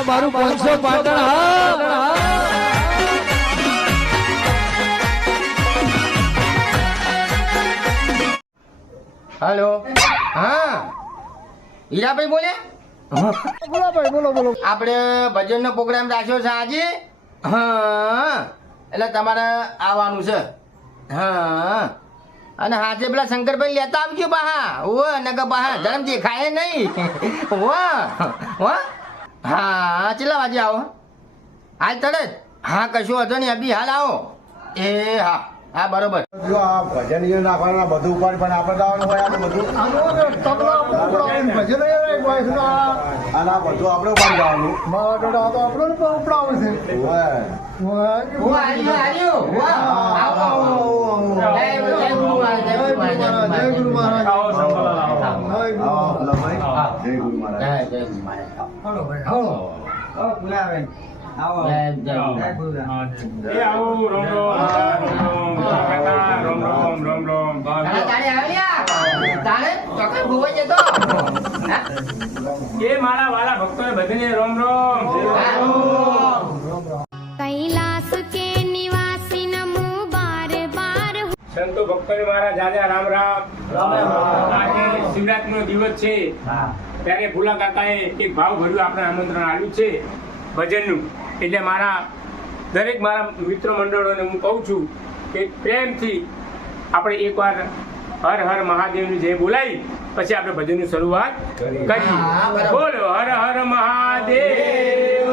આ મારું 500 પાટણ હા हेलो हाँ હીરાભાઈ બોલે બોલો ભાઈ બોલો બોલો આપણે ભજનનો પ્રોગ્રામ રાખ્યો છે આજે હા એટલે તમારે આવવાનું છે હા અને હાથે પેલા શંકરભાઈ લેતા આવજો બહાર ઓ નકર બહાર ધરમ દેખાય નહીં હો હા કેટલા વાગે આવો હાલ તરત હા કશું વાંધો નહીં અભી હાલ આવો એ હા હા બરોબર જો આ ભજન જે નાખવાના બધું ઉપર પણ આપણે દાવાનું હોય આ બધું ભજન અને આ બધું આપણે ઉપર દાવાનું હું આવ્યો વાહ આવો જય ગુરુ મહારાજ જય ગુરુ મહારાજ જય ગુરુ મહારાજ જય ગુરુ મહારાજ જય ગુરુ મહારાજ હાલો ભાઈ હાલો આવો જય ગુરુ મારા વાલા ભક્તો બધાને રોમ રોમ कैलाश के निवासी नमो बार बार સંતો ભક્તો મારા જાજા રામ રામ આજે શિવરાત્રી નો દિવસ છે ત્યારે ભૂલા કાકાએ એક ભાવ ભર્યું આપણે આમંત્રણ આપ્યું છે ભજનનું એટલે મારા દરેક મારા મિત્ર મંડળોને હું કહું છું કે પ્રેમથી આપણે એકવાર હર હર મહાદેવની જય બોલાવી પછી આપણે ભજનની શરૂઆત કરીએ બોલો હર હર મહાદેવ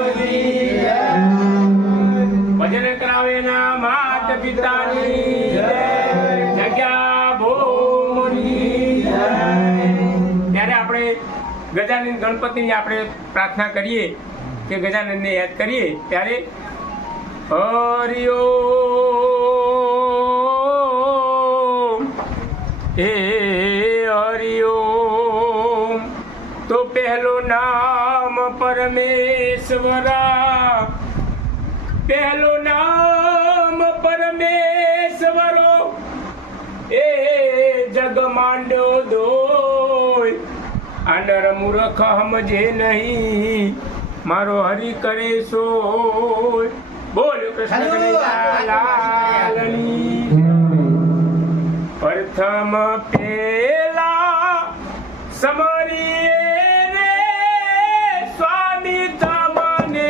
ભજન કરાવે ના માત પિતાની જગ્યા ભોમની ત્યારે આપણે ગજાનંદ ગણપતિની આપણે પ્રાર્થના કરીએ કે ગજાનંદને યાદ કરીએ ત્યારે હરિઓમ હે હરિઓમ તો પહેલો નામ પરમેશ્વરા પહેલો નામ પરમેશ્વરો એ જગ માંડ્યો દોય આ નર મૂર્ખ સમજે નહીં મારો હરિ કરે સોય બોલ કૃષ્ણ લાલની પ્રથમ પેલા સમરીએ રે સ્વામી તમને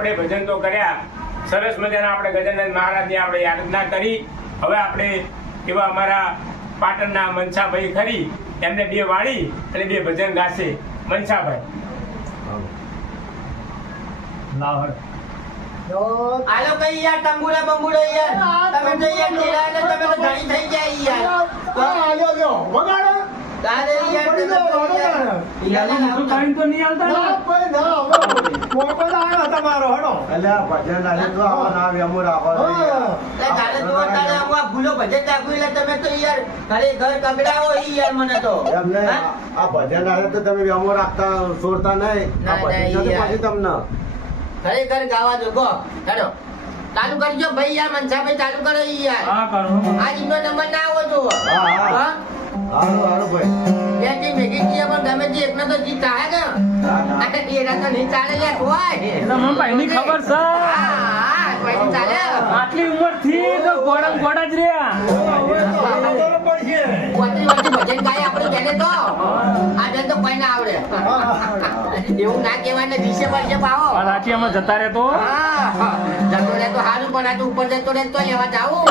આપણે ભજન તો કર્યા સરસ મજાના આપણે ગજાનંદ મહારાજની આપણે યાદના કરી. હવે આપણે એવા અમારા પાટણના મનસાભાઈ ખરી એમને 2 વાણી અને 2 ભજન ગાશે. મનસાભાઈ આલો કઈ યાર તંબુરા બંબુરા યાર તમે તો યાર તેરા ને તમે તો ઘણી થઈ ગયા યાર આલ્યો લ્યો વગાડો તારે યાર તમે તો યાર તો નહીં આવતા ના ભાઈ ના હવે મોકો આવ્યો તમારો હડો એટલે આ ભજન આલે તો આવો ના વેમો રાખો એટલે તારે તો તારે આ ભૂલો ભજન રાખું એટલે તમે તો યાર ઘરે ઘર કગડાવો ઈ યાર મને તો એમને આ ભજન આલે તો તમે વેમો રાખતા છોડતા નહીં આ ભજન તો પછી તમને ખરેખર ગાવા દો ગો હેડો ચાલુ કરજો ભાઈ યાર મનસાભાઈ ચાલુ કરો ઈ યાર હા કરો. આ જીનો નંબર ના આવો જો હા, હા. હાલો હાલો ભાઈ બે ટીમ ભેગી છીએ પણ ગમે તે એકનો તો જીત થાય ને આ એના તો નહીં ચાલે યાર કોઈ ભાઈની ખબર છે. હા કોઈ ચાલે આટલી ઉંમર થી તો ગોડા જ રહ્યા. વાતી વાતી ભજન ગાય આપણે બેને તો આજે તો કોઈ ના આવડે એવું ના કહેવાય ને વિશે વર્ષે પાવો સાચી આમાં જતા રહેતો. હા જતો રહે તો હારું પણ આ તો ઉપર જતો રહે તો લેવા જાવું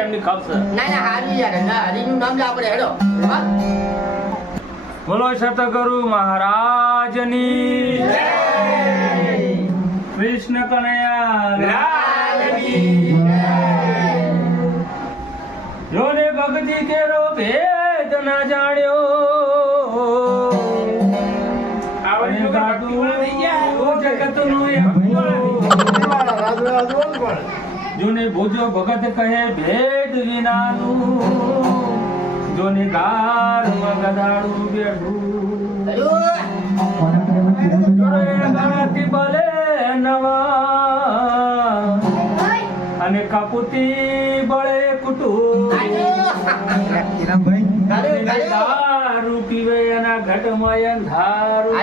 એમની ખપશે. ના ના હારું યાર ના હરીનું નામ લે આપણે હેડો હા બોલો સતગુરુ મહારાજની કૃષ્ણ કનૈયા જોને ભક્તિ કેરો ભેદ ના જાણ્યો જોને ભોજો ભગત કહે ભેદ વિનાનું જોને ગાર મગદાડું બેઠું જોને બલે નવા અને કપૂતી બળે કુટુંબ દારૂ પીવે એના ઘટમાં અંધારું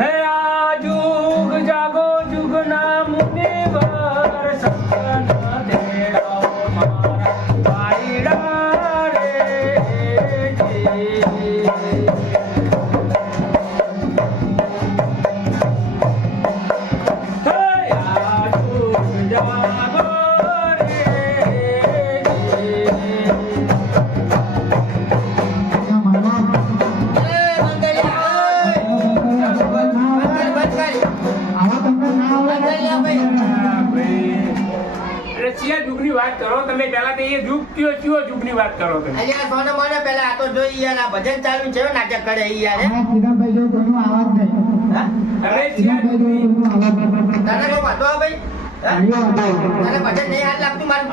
હે આ જુગ જાગો જુગ ના મુનિવર સંતના દેડાઓ મારા પાયડા રે વાત કરો તમે પેલા તો એ જુગ કયો કયો જુગની વાત કરો તમે અલ્યા સોને મને પેલા આ તો જોઈ યાર આ ભજન ચાલુ છે નાટક કરે ઈ યાર તમે ચિયા જુગની તને કોઈ વાતો આ ભાઈ તને ભજન નહીં હાલ લાગતું મારું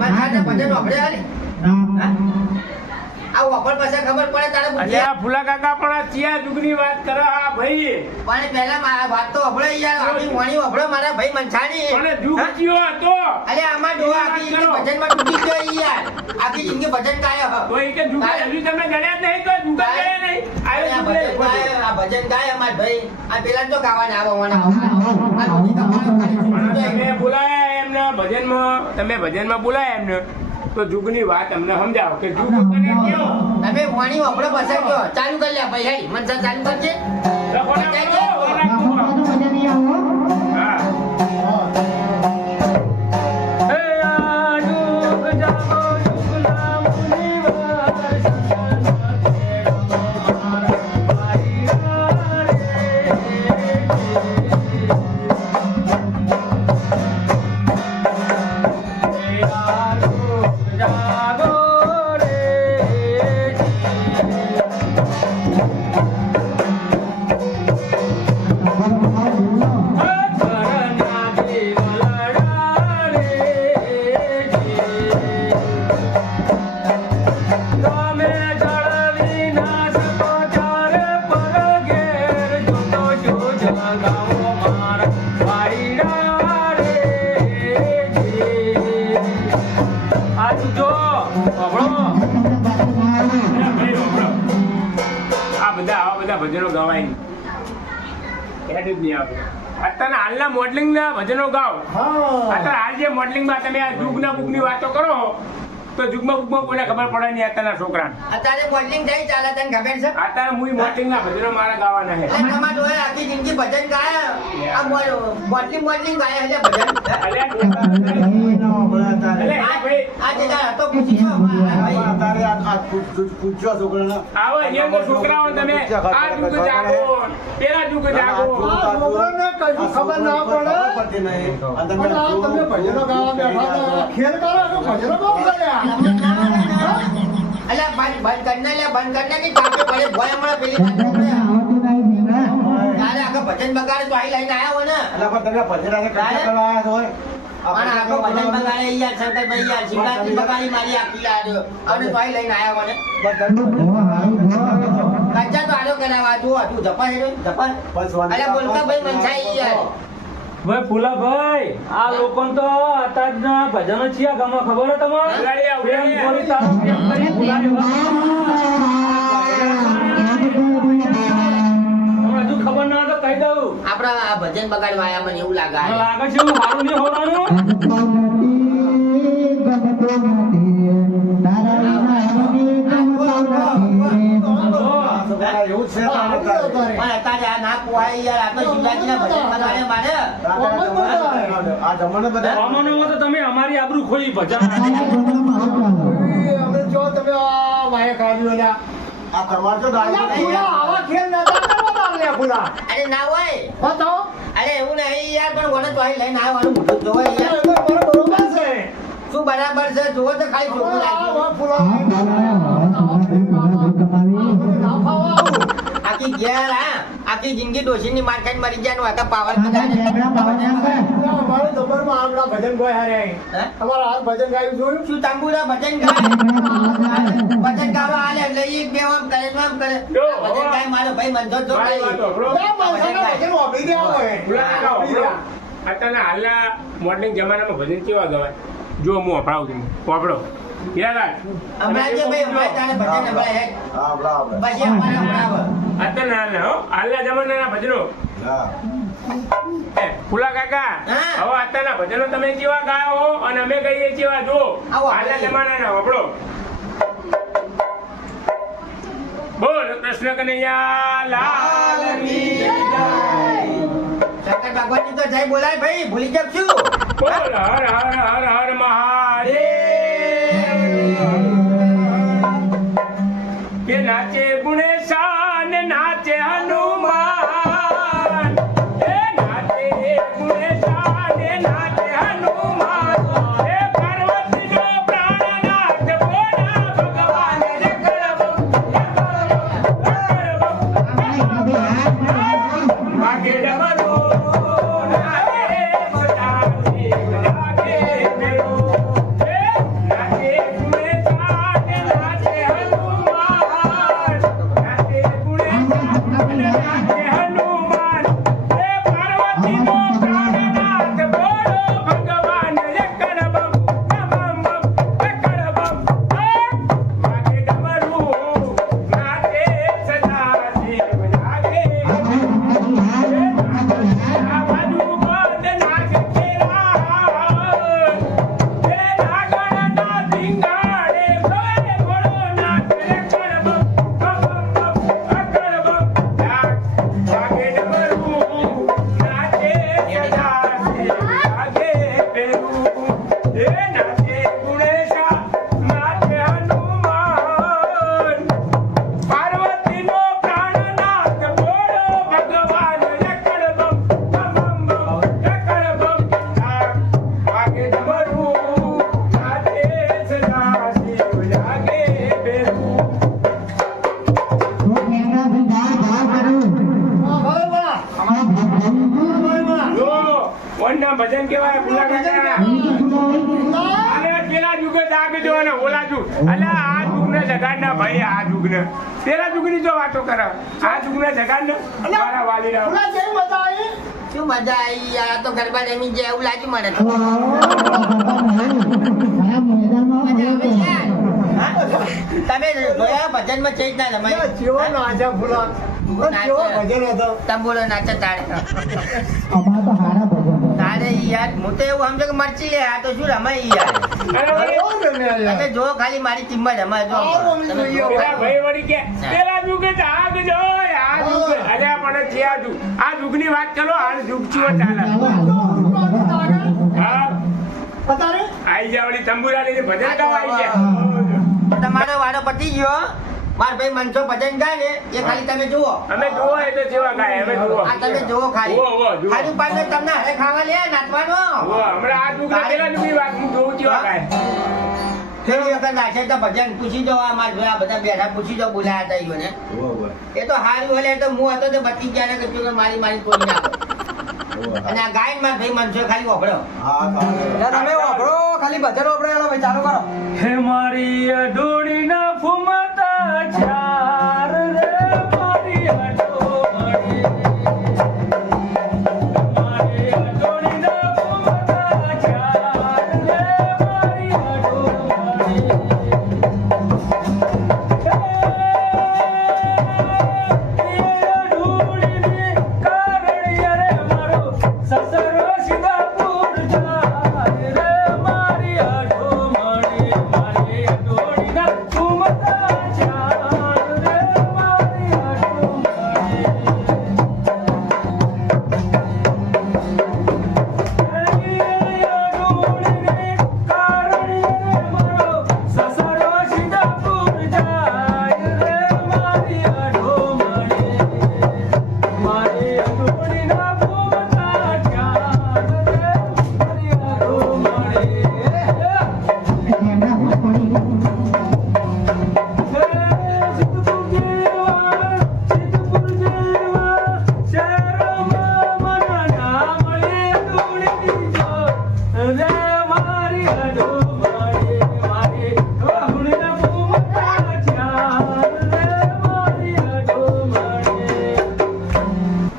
મારે ભજન વાપરે હાલી આ વાપર પાસે ખબર પડે તારે અરે આ ફૂલા કાકા પણ આ ચિયા જુગની વાત કરે આ ભાઈ પણ પહેલા મારા વાત તો વાપરે યાર આપણી વાણી વાપરે મારા ભાઈ મનસાણી પણ જુગ કયો હતો અરે આમાં ડોહા આખી જિંદગી ભજનમાં ડૂબી ગયો ઈ યાર આખી જિંદગી ભજન ગાય હ તો એ કે જુગ હજુ તમે ગણ્યા જ નહીં તો જુગ ગયા નહીં આ ભજન ગાય અમાર ભાઈ આ પેલા તો ગાવાના આવવાના તમે બોલાયા એમને ભજનમાં તમે ભજનમાં બોલાયા એમને તો જુગની વાત અમને સમજાવો કે જુગ કને કયો તમે વાણી વાપરો પાસે કયો ચાલુ કરી લે ભાઈ હેડી મનસા ચાલુ કરજે હા હે આ જુગ જાગો જુગ ના મુનિવર સંતના દેડાઓ મારા પાયડા રે જાગો રે ઘરના દેવલડા રે તમે જળવી ના શકો ત્યારે પર ઘેર જોતો જો જગાવો મારા પાયડા રે આ તું જો આ બધા આવા બધા ભજનો ગવાય નહીં હેડ જ નહીં આવે અત્યારે હાલના મોડલિંગ ના ભજનો ગાઓ અત્યારે હાલ જે મોડલિંગ માં તમે આ જુગ ના બુક ની વાતો કરો તો જુગમાં બુગમાં કોઈને ખબર પડે નહીં અત્યારના છોકરાને. અત્યારે મોડલિંગ થઈ ચાલે તને ખબર છે અત્યારે મુઈ મોટિંગના ભજનો મારા ગાવાના છે. એટલે તમારે ડોહે આખી જિંદગી ભજન ગાય આ મોડલિંગ ગાય એટલે ભજન અલ્યા નહીં ના બધા તારે. એટલે એ ભાઈ આ જગા હતો પૂછી છો મારા ભાઈ. તારે આ પૂછ્યો છોકરાને. આવો અહીંયા તો છોકરાઓ તમે આ જુગ જાગો પેલા જુગ જાગો. આ છોકરાને કશું ખબર ના પડે. પડતી નહીં. અને તમે પણ આ તમને ભજનો ગાવા બેઠા હતા. ખેલ કરો છો, ભજનો બહુ કર્યા. અલ્યા બંધ કરને લે બંધ કરને કે કાપે પડે ભોય હમણાં પેલી વાત તારે આખો ભજન બગાડે તો અહીં લઈને આવ્યા હોય ને એટલે પણ તમે ભજનાને કટકા કરવા આવ્યા છો હોય. પણ આખો ભજન બગાડે યાર શંકરભાઈ યાર શિવરાજની બગાડી મારી આખી લાડ્યો અને તો અહીં લઈને આવ્યા હોય ને કચ્ચા તો આડો કરાવવા તું હતું જપા હેડો જપા અલ્યા બોલકા ભાઈ મનસાઈ યાર ભાઈ ફુલાભાઈ આ લોકો તો અત્યારના ભજનો છીએ ગમે ખબર હે તમારે ઉલાડી આવ, પ્રેમ ઉલાડી આવ. બોલી તારો પ્રેમ કરી ફુલાડી હજુ ખબર ના તો કહી દઉં આપડા આ ભજન બગાડવા આયા મને એવું લાગે મને લાગે છે એવું સારું નહીં હોવાનું એવું છે તારે તારે. પણ અત્યારે આ ના પોહાય યાર આ તો શિવરાજના ભજન બગાડે મારે આ જમાનો બધા અમાનો તો તમે અમારી આબરૂ ખોઈ ભજન અમે જો તમે આ વાયા કાઢ્યું એલા. આ તમારે તો અલ્યા ફૂલા, આવા ખેલ નતા કરવા લે ફૂલા. અરે ના હોય બતાવો. અરે એવું નહીં યાર પણ મને તો અહીં લઈને આવવાનું મોટું જોવે યાર એ તો બરોબર છે. શું બરાબર છે જોવો તો ખાલી ચોખ્ખું લાગ્યું આ ફૂલા. ના ફાવા આવું. આખી ઘેર હા આખી જિંદગી ડોશીની માર્કેટ મરી ગયા નું આખા પાવર અમારે દબરમાં આપણા ભજન ગોય હારે અહીં. અમારા હાથ ભજન ગાયું જોયું? શું તંબુરા ભજન ગાય ભજન ગાવા આલે એટલે એક બે આમ કરે તો આમ કરે ભજન ગાય મારો ભાઈ મંજો જો મારી વાત સાંભળો. આ માણસોના ભજન વાપરી દેવા હોય. ઉલાડી આવો, વાપરી દેવા. અત્યારના હાલના મોડર્ન જમાનામાં ભજન કેવા ગવાય જો હું વપરાવું છું વાપરો યાર હમણાં જે ભાઈ હમણાં તારે ભજન હમણાં હેડ હા બરાબર. પછી અમારે હમણાં અત્યારના હાલના હો હાલના જમાનાના ભજનો હા ફુલા કાકા હા. હવે અત્યારના ભજનો તમે કેવા ગાયો હો અને અમે કહીએ કેવા જો આવો, હાલના આવો. જમાનાના વાપરો બોલ કૃષ્ણ કનૈયા લાલની શંકર ભગવાનની તો જય બોલાય ભાઈ ભૂલી જાવ છું બોલ હર હર હર હર મહાદેવ કે નાચે ગુણેશાન નાચે હનુમાન એ નાચે ગુણેશાન નાચે હનુમાન એ પાર્વતીનો પ્રાણનાથ ભોળા ભગવાન રે કરબમ વાગે ડમરો નાચે સદાશિવ લાગે મેળો એ નાચે ગુણેશાન નાચે હનુમાન નાચે ગુણેશાન નાચે હનુમાન એ પાર્વતીનો પ્રાણનાથ ભોળો ભગવાન રે કરબમ બમ બમ કરબમ વાગે ડમરો નાચે સદાશિવ લાગે પાર્વતીનો પ્રાણનાથ ભોળો ભગવાન રે કરબમ બમ બમ કરબમ વાગે ડમરું નાચે સદાશિવ લાગે બેરું જો વનના ભજન કેવાય ભૂલા કાકા અરે પેલા જુગે જાગ દો ને ઓલા જુગ અલા આ જુગને જગાડના ભાઈ આ જુગને પેલા જુગની જો વાતો કરે આ જુગને જગાડને મારા વાલીડા ફૂલા જેવી મજા આવી. શું મજા આવી યાર તો ગરબા રમી જાય એવું લાગ્યું મને તો. મજા આવે યાર. હા? તમે જોયા ભજનમાં છે જ ના રમાય અલ્યા જેવો નાચા ફૂલા. જેવો ભજન હતો. તંબોલો નાચે તારે તારે યાર હું તો એવું સમજો કે મરચી લે આ તો શું રમાય યાર અરે વળી બહુ રમ્યા યાર. તમે જો ખાલી મારી કિંમત રમાય જો આવો અમે તમે જોઈએ. જો પેલા ખાલી. ભાઈ વળી કે પેલા જુગે તો આગ જોય આ જુગ અલ્યા પણ છે આ જુગ આ જુગની વાત કરો હાલ જુગ ચિયો ચાલે હા અત્યારે આઈ જા વળી તંબુરા લઈને ભજન ગાવા આઈ જા તમારો વારો પતી ગયો માર ભાઈ મનસો ભજન ગાય ને એ ખાલી તમે જુઓ અમે જોવો એ તો જેવા ગાય અમે જોવો આ તમે જુઓ ખાલી જુઓ, જુઓ. ખાલી પાછળ તમને હારે ખાવા લે નાચવાનો ઓ હમણાં આ જુગ પેલા જુગની વાત હું જોઉં જેવા ગાય પેલી વખત નાચે તો ભજન પૂછી દો આ મારા ભાઈ આ બધા બેઠા પૂછી દો બોલાયા હતા ઈઓને. એ તો હારું હલે તો હું હતો તો બચી ગયા ને કીધું કે મારી તોડી નાખો અને આ ગાયન માં ભાઈ મનસો ખાલી વાપરો તમે વાપરો ખાલી ભજન વાપરો એનો ભાઈ ચાલુ કરો હે મારી અડોળીના ફૂમતા ચાર રે મારી અડોળી મારી અડોળીના ફૂમતા ચાર રે મારી અડોળી એ અડોળીને કારણે રે મારો સસરો સિદ્ધાપુર જાય રે મારી અડોળી મારી અડોળીના ફૂમતા ચાર રે મારી અડોળી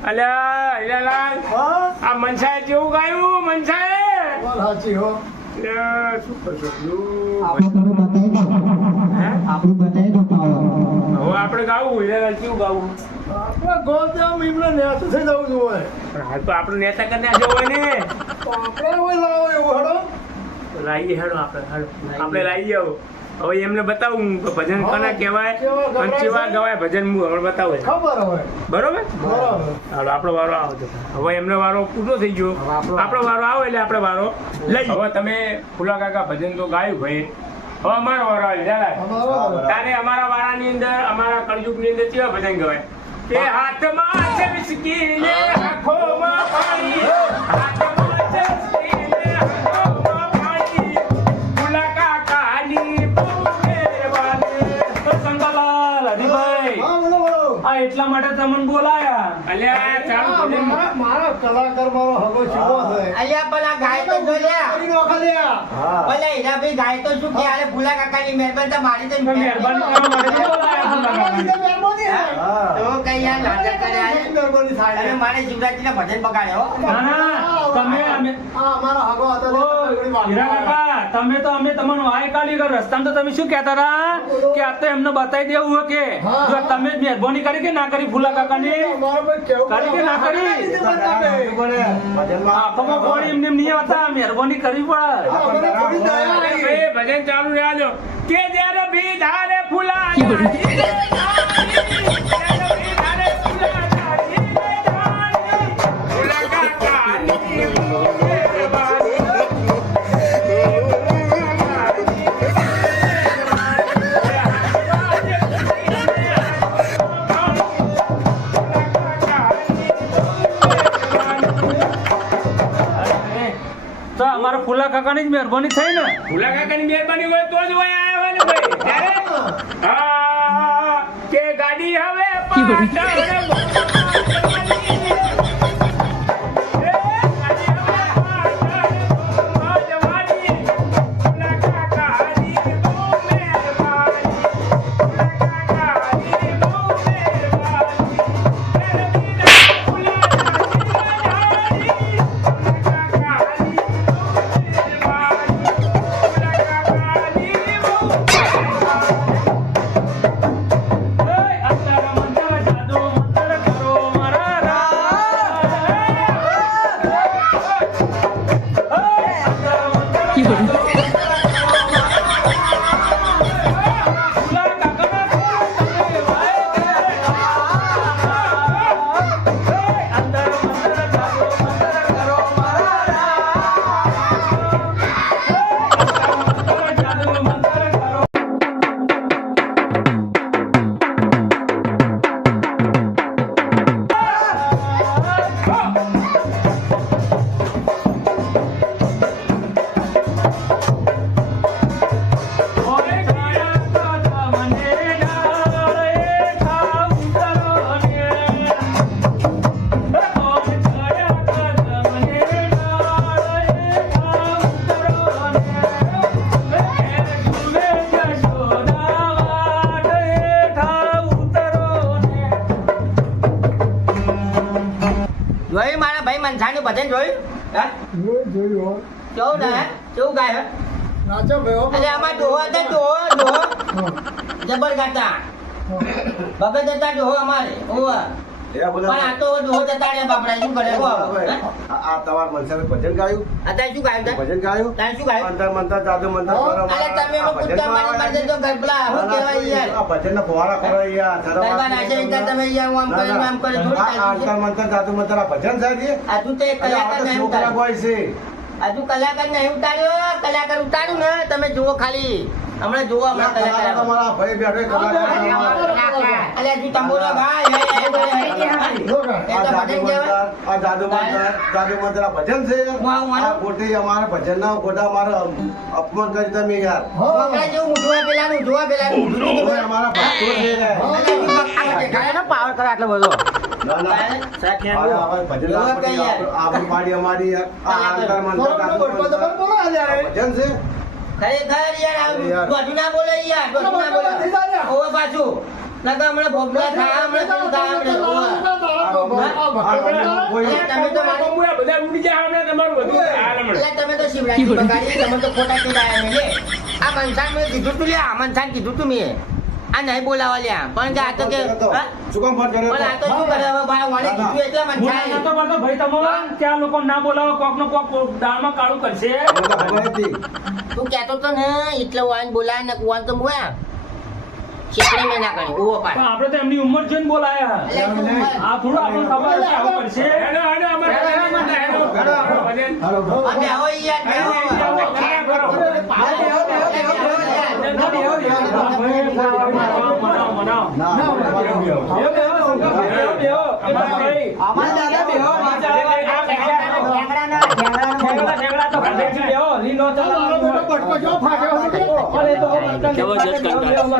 અલ્યા હીરાલાલ હા આ મનસાએ કેવું ગાયું મનસાએ વાત સાચી હો અલ્યા, શું કરશો પેલું? હે? હવે આપણે ગાવું હીરાલાલ કેવું ગાવું આપણે ગોદામ એમને નેસ થઈ જવું જોઈએ પણ હાલ તો આપણે નેતા કરીને આવ્યો હોય ને તો આપણે કોઈ લાવો એવું હેડો લાવીએ હેડો આપણે લાવીએ આવો. હવે એમને બતાવું કે ભજન કોને કહેવાય કેવા ગવાય અને કેવા છે? ગવાય ભજન હું હમણાં બતાવું ખબર હવે બરોબર બરાબર હાલો આપણો વારો આવજો હવે એમનો વારો પૂરો થઈ ગયો આપણો વારો આવે એટલે આપણે વારો લઈ હવે તમે ફુલા કાકા ભજન તો ગાયું ભાઈ હવે અમારો વારો આવે હીરાલાલ. બરાબર તારે અમારા વાળાની અંદર અમારા કળયુગની અંદર કેવા ભજન ગવાય કે હાથમાં છે વિસ્કી ને આંખોમાં પાણી હાથમાં છે વિસ્કી ને આંખોમાં પાણી ફુલા કાકાની બહુ મહેરબાની. તો સંગાલાલ હરિભાઈ હા બોલો બોલો આ એટલા માટે તમને બોલાયા અલ્યા ચાલુ આ ભજન મારા કલાકાર મારો હગો શિવો છે અલ્યા પણ આ ગાય તો જો લ્યા કરી નોખા લ્યા ભલે હીરાભાઈ ગાય તો શું કે આલે ફૂલા કાકાની મહેરબાની તો મારી તો મહેરબાની કરવા માટે બોલાયા અમારા લીધે મહેરબાની હે. તો કઈ યાર નાટક કરે આલે. મહેરબાની થાય અને મારે શિવરાજજીના ભજન બગાડ્યો ના ના તમે અમે આ અમારા હગો હતા ઓ, હીરા કાકા તમે તો અમે તમને આય કાઢી ગયો રસ્તામાં તો તમે શું કહેતા હતા કે આ તો એમને બતાવી દેવું હોય કે હા. જો તમે જ મહેરબાની કરી કે ના કરી ફૂલા કાકાની અમારે ભાઈ કેવું કરી કે ના કરી? આંખોમાં પાણી એમને એમ નહીં આવતા મહેરબાની કરવી પડે અમને થોડી દયા અરે આવી. ભાઈ ભજન ચાલુ રહ્યા દો કે જ્યારે ભી ધારે ફૂલા ત્યારે ભી ધારે ફૂલા ફૂલા કાકાની બહુ મહેરબાની. તો અમારા ફૂલા કાકાની જ મહેરબાની થઈ ને ફૂલા કાકાની મહેરબાની હોય તો જ હોય આયા હોય ને ભાઈ ત્યારે હા કે ગાડી હવે ભજન જોયું હા જોયું કેવું ને કેવું ગાય નાચો ભાઈ એટલે આમાં ડોહો હતા ડોહો જબર ગાતા ભગત હતા ડોહો અમારે ઓવા એ બોલો પણ આ તો ડોહો જતા રે બાપડા શું કરે કો આ તમાર મનસાને ભજન ગાયું અત્યારે શું ગાયું તા ભજન ગાયું તારે શું ગાયું અંતર મંતર જાદુ મંતર કરો અરે તમે એમાં કૂદકા મારી મારી દેજો ગરબલા હું કહેવાય યાર આ ભજન ફોરા કરો યાર ગરબા નાચે એટલે તમે યાર આમ કરીને આમ કરે થોડું થાય છે. અંતર મંતર જાદુ મંતર આ ભજન છે આ તું તો એક કલાકાર નહીં છોકરા ઉતાર્યો બોય છે આ તું કલાકાર નહીં ઉતાર્યો કલાકાર ઉતાર્યું ને તમે જુઓ ખાલી હમણાં જુઓ હમણાં કલાકાર આવો. તમારા ભાઈ બેઠો કલાકાર અલે તું તંબુરો ભાઈ હે હે બોલે હે એ તો ભજન કહેવાય આ જાદુ મંતર આ ભજન છે આ ખોટી અમારે ભજન ના ખોટા અમારે અપમાન કરી તમે યાર મકડા જેવું ઊંધું પેલાનું જોવા પેલાનું તમે અમારા ભક્તો છે પાવર કરે આટલો બધો ના ના આ ભજન ના પડી આપણી પાડી અમારી આ અંતર મંતર જાદુ મંતર ભજન છે ખરેખર યાર આ બધું ના બોલે યાર બધું ના બોલે ઓવે પાછું નકા હમણાં ભોગલા થાય હમણાં શું થાય તમે તો મારી બધા ઉડી જાય હમણાં તમારું બધું હાલ હમણાં. એટલે તમે તો શિવરાજી બગાડી તમે તો ખોટા ચીડાયા મેં લે આ મનસાન મેં કીધું તું લે આ મનસાન કીધું તું મેં આ નહીં બોલાવા લ્યા પણ કે આ તો કે હા? શું કામ ફોન કર્યો પણ આ તો શું કરે હવે ભાઈ મને કીધું એટલે હું મનસાન નતો કરતો ભાઈ તમને ત્યાં લોકો ના બોલાવો કોક નો કોક દાળમાં કાળું કરશે તું કહેતો તો ને એટલે વાન બોલાય ને કુવાન તો મુયા શેકડી મેં ના કરી ઉભો પાડ પણ આપણે તો એમની ઉંમર જોઈને બોલાયા એટલે તું આ થોડું આપણને ખબર છે આવું કરશે હેડો, હેડો, અમારે ભજન. આ બેહો યાર બેહો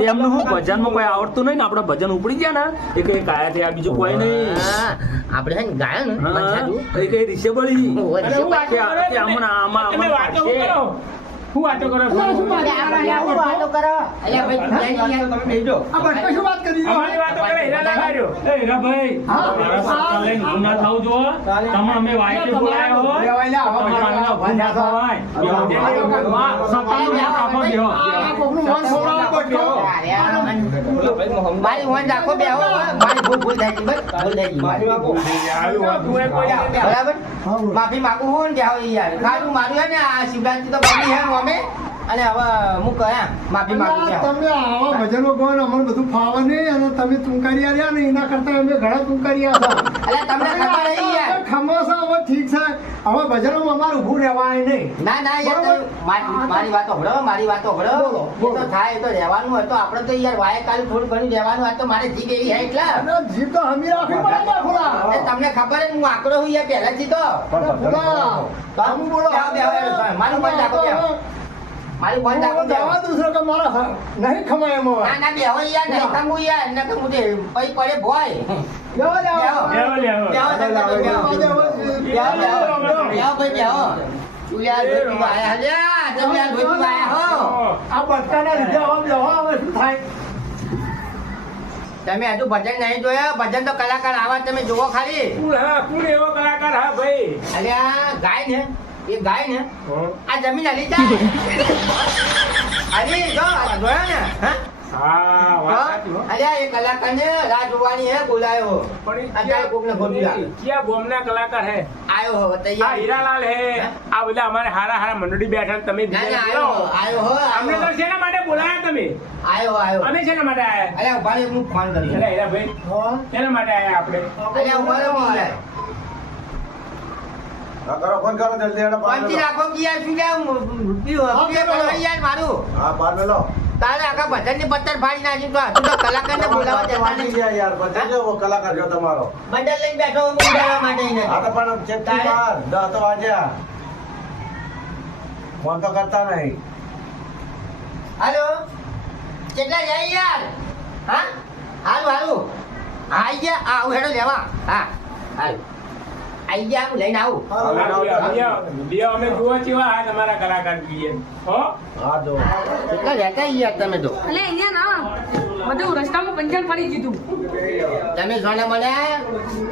એમનું શું ભજનમાં કોઈ આવડતું નહીં ને આપણે ભજન ઉપડી ગયા ને એ કઈ કાયા થયા બીજું કોઈ નહીં આપણે હે ને ગાયો ને હા, મનસાદું એ કઈ રીસે બળી ઓહો, રીસે કે હમણાં આમાં તમે વાતો શું કરો? શું વાતો કરો છો? અલ્યા ભાઈ તું જાય યાર. આ ભટકો શું વાત કરી અમારી વાતો કરે હીરા ના કાઢ્યો. એ હીરાભાઈ, મારા સાથે લઈને ઊભું ના થાવ જો. તમે અમે વાયકે બોલાયા હોય, તમારા નામના ઊભું ના થવાય. માં, સત્તાનું નામ આપો બેહો. આ કોકનું મન ખવડાવવા ભટકો. મારી વન રાખો બેહો મારી ભૂલ થઈ ગઈ બસ ભૂલ થઈ ગઈ આવ્યું, તું એ કોઈ નહીં. બરાબર માફી માંગુ હું ને બેહો યાર ખાલી મારું હે ને આ શિવરાજજી તો બની હે અમે અને હવે હું કયા માફી માંગુ છું તમે આવા ભજનો કહો ને અમને બધું ફાવે નહીં અને તમે તુંકારિયા રહ્યા ને એના કરતા અમે ઘણા તુંકારિયા હતા અલ્યા તમને ખબર નહીં યાર ખમોસા હવે ઠીક છે હવે ભજનોમાં અમારે ઊભું રહેવાય નહીં ના ના યાર તમે મારી વાત સાંભળો મારી વાત સાંભળો બોલો, બોલો. એ તો થાય એ તો રહેવાનું હોય તો આપણે તો યાર વાય કાલે થોડું ઘણું રહેવાનું હોય તો મારે જીભ એવી હે એટલે અને જીભ તો હમી રાખવી પડે ને ફુલા એ તમને ખબર હે હું આકડો હું યાર પહેલાથી તો ફુલા તમે બોલો બેહો, બેહો, મારું બંધ રાખો બેહો મારું બંધ રાખો બેહો દવા દૂસરો કે મારા નહીં ખમાય એમ હવે ના ના બેહો યાર નહીં ખંગું યાર ન ખંગું તે પઈ પડે ભોય બેહો જાઓ. બેહો. બેહો, બેહો. બેહો, બેહો, બેહો. બેહો, ભાઈ બેહો તું યાર ધોઈ પીવા આયા હલ્યા તમે યાર ધોઈ પીવા આયા હો આ બટકાના લીધે હવે બેહો હવે શું થાય તમે હજુ ભજન નહીં જોયા ભજન તો કલાકાર આવા તમે જોવો ખાલી કોણ હા, કોણ એવો કલાકાર હા ભાઈ? અલ્યા ગાય ને એ ગાય ને હં? આ જમીન હલી જાય હલી જો આ જોયા ને હા હા, વાત સાચી હો. અલ્યા એ કલાકાર ને રાહ જોવાની હે બોલાયો પણ એ અત્યારે કોકને ગોઠવ્યા. ક્યાં ગોમના કલાકાર હે? આયો હો આ તૈયાર હીરાલાલ હે, આ બધા અમારે હારા હારા મંડળી બેઠા ને તમે ના ના બીજા આયો બોલાવો. આયો હો અમને તો આયો શેના માટે બોલાયા તમે? આયો અમે શેના માટે આયા? અલ્યા ઉભા રહો, હું ફોન કરી એટલે હીરાભાઈ, શેના માટે આયા આપણે? અલ્યા ઉભા રહો યાર હા કરો ફોન કરો જલ્દી હેડો પાંચી રાખો કે યાર શું યાર રૂપિયો બોલો યાર મારું હા પાર મેલો તારે આખા ભજન ની પત્તર ફાડી નાખી તો તું તો કલાકાર ને બોલાવા જતા વાગી નથી ગયા યાર બધા જો કલાકાર જો તમારો બંડલ લઈને બેઠો હું બોલાવવા માટે આ નહીં તો પણ ચેકથી બાર 10 તો વાગ્યા ફોન તો કરતા નહીં હાલો કેટલા જાય યાર હા હાલું હાલું હા આઈ ગયા હા આવું હેડો લેવા હા હાલું આઈ ગયા હું લઈને આવું લ્યો, અમે જુઓ છીએ આ તમારા કલાકાર જોઈએ. હો? હા જો કેટલા રહેતા યાર તમે તો એટલે અહીંયા ના બધું રસ્તામાં પંચર ફરી દીધું તમે સોના મને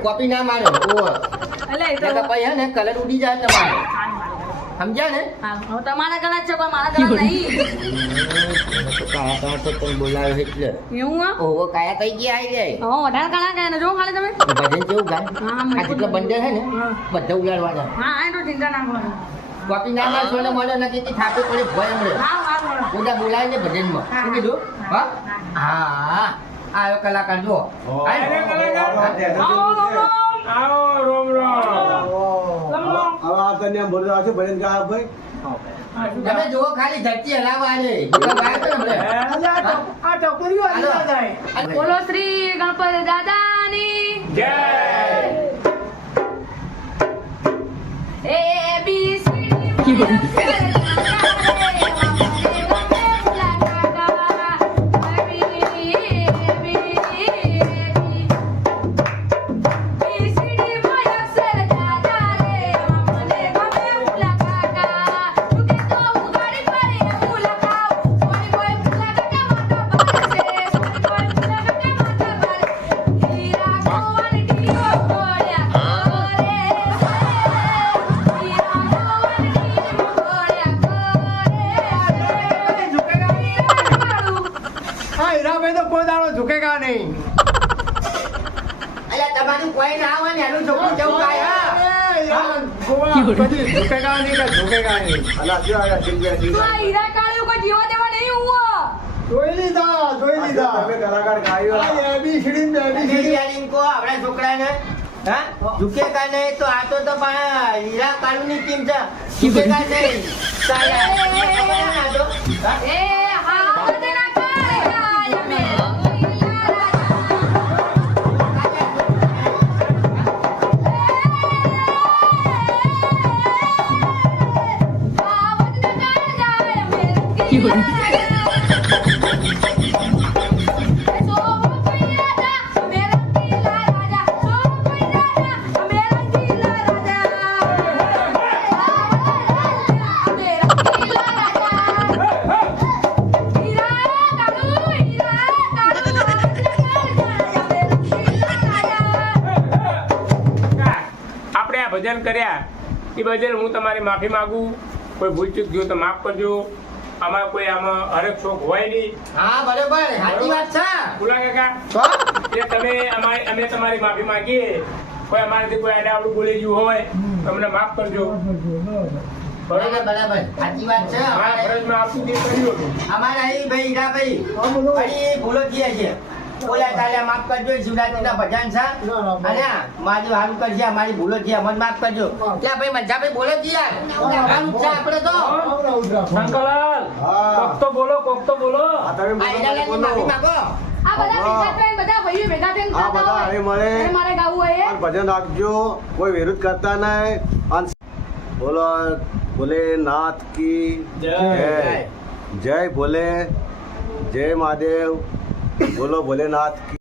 કોપી ના મારો ઓહો એટલે એ તો નકર પછી હે ને કલર ઉડી જાય તમારે સમજ્યા ને હા, હવે તમારા ગળા જ છે કોઈ મારા ગળા નહીં તો કાયા કાયા તો તને બોલાવ્યો એટલે એવું હા ઓહો કાયા કઈ ગયા આવી જાય હો વધારે ગળા ગયા ને જો ખાલી તમે ભજન કેવું ગાય હા, આ મેં જેટલા બંડલ છે ને હા. બધા ઉડાડવાના હા આ તો ચિંતા ના કરો કોપી ના મારશો ને મને નથી કે થાપે પડે ભય મળે હા હા બધા બોલાવીને ભજનમાં શું કીધું હા હા આવ્યો કલાકાર જો અરે કલાકાર. આવો રોમ રોમ હવે આ તને આમ બોલતો આવશે ભજન ગાવા ભાઈ તમે જુઓ ખાલી ધરતી હલાવવા છે બધા ગાય તો ને અલ્યા આ ટપરીઓ આવી ના જાય બોલો શ્રી ગણપતિ દાદાની જય એ બી સી હા હીરાભાઈ તો કોઈ દાડો ઝુકેગા નહીં અલ્યા તમારું કોઈ ના આવે ને એનું છોકરું જવું કાય હા એ યાર, ગોવા કદી ઝુકેગા નહીં કે ઝુકેગા નહીં અલા શું આવ્યા સિંગર તો આ હીરા કાળિયું કોઈ જીવા દેવા નહીં હું જોઈ લીધા તમે કલાકાર ગાયો ABCD ને ABCD. ઇनको આપણા છોકરાને હા ઝુકેગા નહીં તો આ તો પણ હીરા કાળુની ટીમ છે ઝુકેગા નહીં સાયા તો હા એ હા તેના કાળિયા મે આપણે આ ભજન કર્યા એ બદલ હું તમારી માફી માંગુ કોઈ ભૂલ ચૂક થયું તો માફ કરજો આમાં કોઈ આમાં હરક શોખ હોય નહીં હા બરોબર સાચી વાત છે ભૂલા કાકા તો એટલે તમે અમે તમારી માફી માંગીએ કોઈ અમારાથી કોઈ આડાવડું બોલી ગયું હોય તો અમને માફ કરજો બરોબર બરાબર સાચી વાત છે અમારા ફરજમાં આપતું તે કર્યું હતું અમારા અહીં ભાઈ હીરાભાઈ ફરી ભૂલો થયા છે બોલ્યા ચાલ્યા માફ કરજો શિવરાત્રીના ભજન છે અને મારી હારું કરશે અમારી ભૂલો છે અમને માફ કરજો ત્યાં ભાઈ મંજાભાઈ બોલો જ યાર ગાવાનું જ છે આપણે તો આવરા ઉધરા. શંકરલાલ હા. કોક તો બોલો કોક તો બોલો આ તમે આ હીરાલાલની માફી માંગો આ બધા ભેગા થઈને બધા ભાઈઓ ભેગા થઈને આ બધા ગાતા હળી હોય. મળે. અને મારે ગાવું હોય અને ભજન રાખજો કોઈ વિરોધ કરતા નહીં અને બોલો ભોલેનાથ કી જય. જય જય ભોલે જય મહાદેવ બોલો ભોલેનાથ કી